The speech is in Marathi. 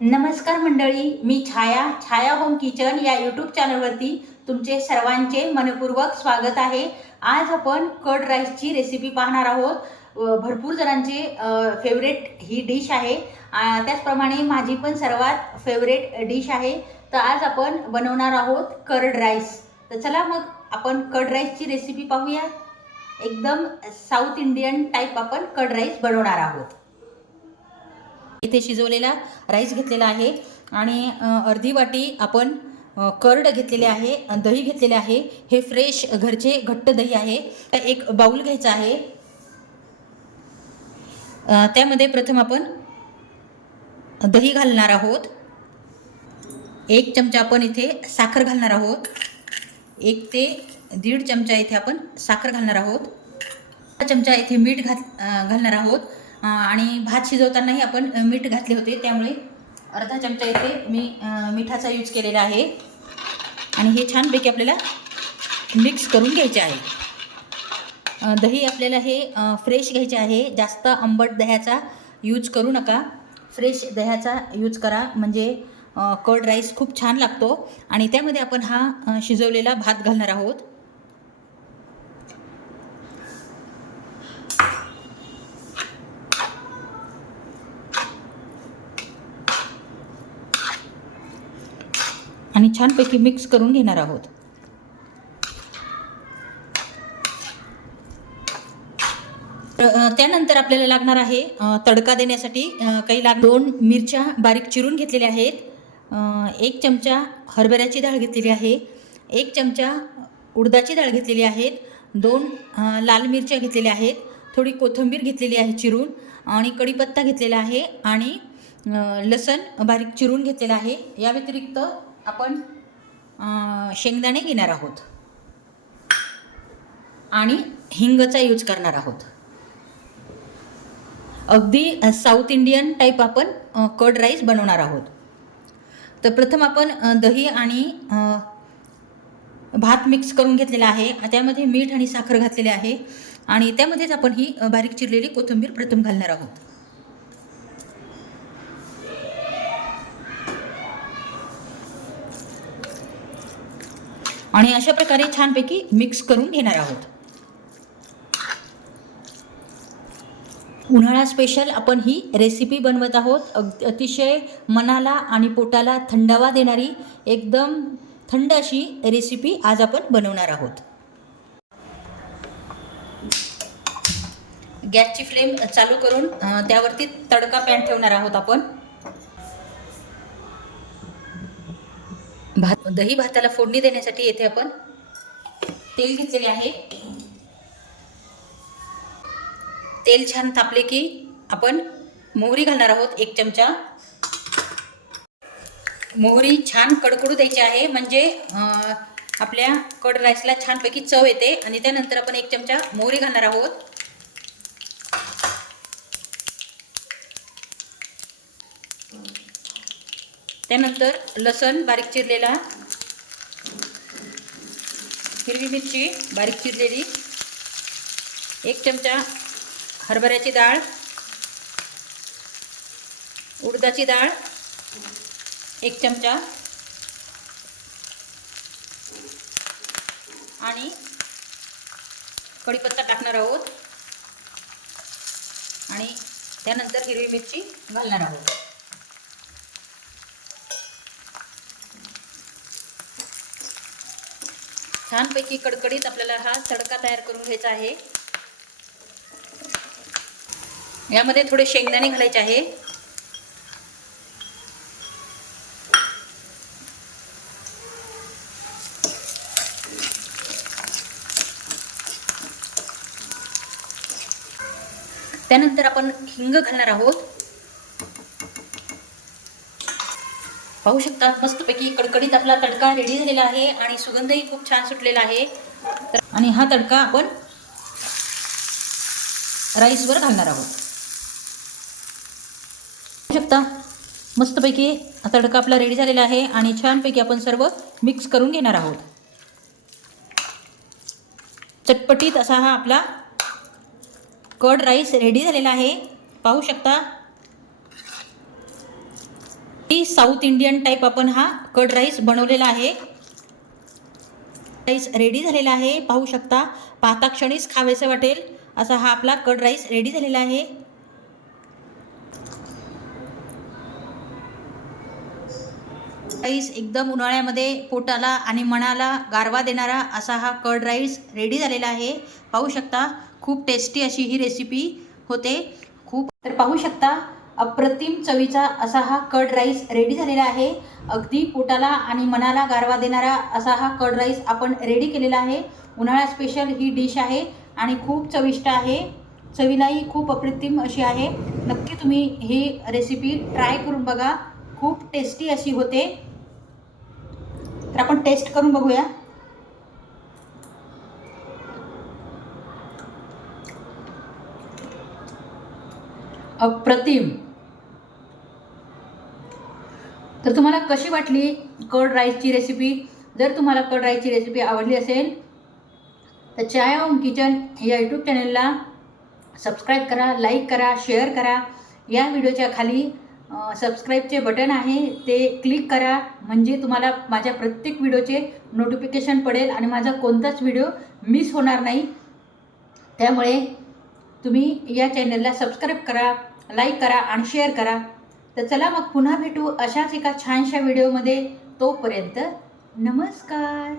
नमस्कार मंडळी, मी छाया होम किचन या यूट्यूब चॅनलवरती तुमचे सर्वांचे मनपूर्वक स्वागत आहे। आज आपण कर्ड राईसची रेसिपी पाहणार आहोत। भरपूर जणांची फेवरेट ही डिश आहे। त्याचप्रमाणे माझी पण सर्वात फेवरेट डिश आहे। तर आज आपण बनवणार आहोत कर्ड राईस। तर चला मग आपण कर्ड राईसची रेसिपी पाहूया। एकदम साऊथ इंडियन टाईप आपण कर्ड राईस बनवणार आहोत। इथे शिजवलेला राईस घेतलेला आहे आणि अर्धी वाटी आपण कर्ड घेतलेले आहे, दही घेतलेले आहे। हे फ्रेश घरचे घट्ट दही आहे। एक बाउल घ्यायचा आहे। त्यामध्ये प्रथम आपण दही घालणार आहोत। 1 चमचा आपण इथे साखर घालणार आहोत। 1 ते 1.5 चमचा इथे आपण साखर घालणार आहोत। 1 चमचा इथे मीठ घालणार आहोत आणि भात शिजवतानाही आपण मीठ घातले होते, त्यामुळे अर्धा चमचा इथे मी मिठाचा यूज केलेला आहे। आणि हे छानपैकी आपल्याला मिक्स करून घ्यायचे आहे। दही आपल्याला हे फ्रेश घ्यायचे आहे। जास्त आंबट दह्याचा यूज करू नका, फ्रेश दह्याचा यूज करा, म्हणजे कर्ड राईस खूप छान लागतो। आणि त्यामध्ये आपण हा शिजवलेला भात घालणार आहोत। आणि छानपैकी मिक्स करून घेणार आहोत। त्यानंतर आपल्याला लागणार आहे तडका देण्यासाठी काही 2 मिरच्या बारीक चिरून घेतलेल्या आहेत। 1 चमचा हरभऱ्याची डाळ घेतलेली आहे। 1 चमचा उडदाची डाळ घेतलेली आहे। 2 लाल मिरच्या घेतलेल्या आहेत। थोडी कोथिंबीर घेतलेली आहे चिरून, आणि कढीपत्ता घेतलेला आहे, आणि लसण बारीक चिरून घेतलेला आहे। या व्यतिरिक्त आपण शेंगदाणे घेणार आहोत आणि हिंगचा यूज करणार आहोत। अगदी साऊथ इंडियन टाईप आपण कर्ड राईस बनवणार आहोत। तर प्रथम आपण दही आणि भात मिक्स करून घेतलेला आहे। त्यामध्ये मीठ आणि साखर घातलेले आहे, आणि त्यामध्येच आपण ही बारीक चिरलेली कोथिंबीर प्रथम घालणार आहोत। आणि अशा प्रकारे छानपैकी मिक्स करून घेणार आहोत। उन्हाळा स्पेशल आपण ही रेसिपी बनवत आहोत। अतिशय मनाला आणि पोटाला थंडावा देणारी एकदम थंड अशी रेसिपी आज आपण बनवणार आहोत। गॅसची फ्लेम चालू करून त्यावरती तडका पॅन ठेवणार आहोत आपण। दही भाताला फोडणी देण्यासाठी येथे आपण तेल घेतलेले आहे। तेल छान तापले की आपण मोहरी घालणार आहोत। 1 चमचा मोहरी छान कडकडू द्यायची आहे, म्हणजे आपल्या कर्ड राईसला छानपैकी चव येते। आणि त्यानंतर आपण 1 चमचा मोहरी घालणार आहोत। त्यानंतर लसण बारीक चिरलेला, हिरवी मिरची बारीक चिरलेली, 1 चमचा हरभऱ्याची डाळ, उडदाची डाळ 1 चमचा, आणि कढीपत्ता टाकणार आहोत, आणि त्यानंतर हिरवी मिरची घालणार आहोत। छानपैकी कडकडीत आपल्याला हा तडका तयार करून घ्यायचा आहे। यामध्ये थोडे शेंगदाणे घालायचे आहे। त्यानंतर आपण हिंग घालणार आहोत। पाहू शकता मस्तपैकी कडकडीत आपला तडका रेडी झालेला आहे, आणि सुगंधही खूप छान सुटलेला आहे। आणि हा तडका आपण राईसवर घालणार आहोत। पाहू शकता मस्तपैकी तडका आपला रेडी झालेला आहे, आणि छानपैकी आपण सर्व मिक्स करून घेणार आहोत। चटपटीत असा हा आपला कर्ड राईस रेडी झालेला आहे। पाहू शकता ही साऊथ इंडियन टाईप आपण हा कर्ड राईस बनवलेला आहे. राईस रेडी झालेला आहे, पाहू शकता. पाहता क्षणीच खावेसे वाटेल असा हा आपला कर्ड राईस रेडी झालेला आहे. राईस एकदम उन्हाळ्यामध्ये पोटाला आणि मनाला गारवा देणारा असा हा कर्ड राईस रेडी झालेला आहे. पाहू शकता, खूप टेस्टी अशी ही रेसिपी होते. खूप तर पाहू शकता, अप्रतिम चवीचा असा हा कर्ड राईस रेडी झालेला आहे. अगदी पोटाला आणि मनाला गारवा देणारा असा हा कर्ड राईस आपण रेडी केलेला आहे. उन्हाळा स्पेशल ही डिश आहे आणि खूप चविष्ट आहे. चवीलाही खूप अप्रतिम अशी आहे. नक्की तुम्ही ही रेसिपी ट्राय करून बघा, खूप टेस्टी अशी होते. तर आपण टेस्ट करून बघूया. अप्रतिम. तर तुम्हाला कशी वाटली कर्ड राईसची रेसिपी? जर तुम्हाला कर्ड राईसची रेसिपी आवडली असेल तर चाय ओम किचन या यूट्यूब चॅनलला सबस्क्राईब करा, लाईक करा, शेअर करा. या व्हिडिओच्या खाली सबस्क्राईबचे बटन आहे, ते क्लिक करा, म्हणजे तुम्हाला माझ्या प्रत्येक व्हिडिओचे नोटिफिकेशन पडेल आणि माझा कोणताच व्हिडिओ मिस होणार नाही. त्यामुळे तुम्ही या चॅनलला सबस्क्राईब करा, लाईक करा आणि शेअर करा. तर चला मग पुन्हा भेटू अशाच एका छानशा व्हिडिओमध्ये. तोपर्यंत नमस्कार.